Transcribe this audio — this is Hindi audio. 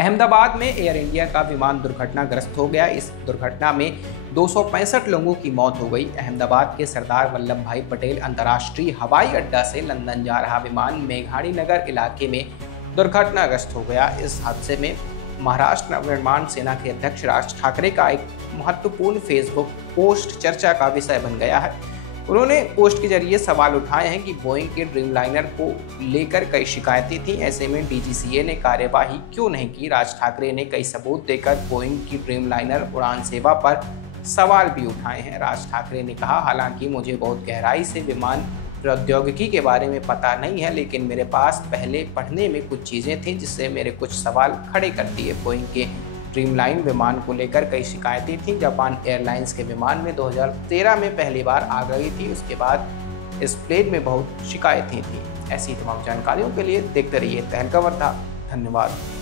अहमदाबाद में एयर इंडिया का विमान दुर्घटनाग्रस्त हो गया। इस दुर्घटना में 265 लोगों की मौत हो गई। अहमदाबाद के सरदार वल्लभ भाई पटेल अंतर्राष्ट्रीय हवाई अड्डा से लंदन जा रहा विमान मेघाणी नगर इलाके में दुर्घटनाग्रस्त हो गया। इस हादसे में महाराष्ट्र नवनिर्माण सेना के अध्यक्ष राज ठाकरे का एक महत्वपूर्ण फेसबुक पोस्ट चर्चा का विषय बन गया है। उन्होंने पोस्ट के जरिए सवाल उठाए हैं कि बोइंग के ड्रीमलाइनर को लेकर कई शिकायतें थीं, ऐसे में डीजीसीए ने कार्यवाही क्यों नहीं की। राज ठाकरे ने कई सबूत देकर बोइंग की ड्रीमलाइनर उड़ान सेवा पर सवाल भी उठाए हैं। राज ठाकरे ने कहा, हालांकि मुझे बहुत गहराई से विमान प्रौद्योगिकी के बारे में पता नहीं है, लेकिन मेरे पास पहले पढ़ने में कुछ चीज़ें थीं जिससे मेरे कुछ सवाल खड़े कर दिए। बोइंग के ड्रीमलाइन विमान को लेकर कई शिकायतें थीं। जापान एयरलाइंस के विमान में 2013 में पहली बार आग लगी थी। उसके बाद इस प्लेन में बहुत शिकायतें थीं। ऐसी तमाम जानकारियों के लिए देखते रहिए तहलका वार्ता। धन्यवाद।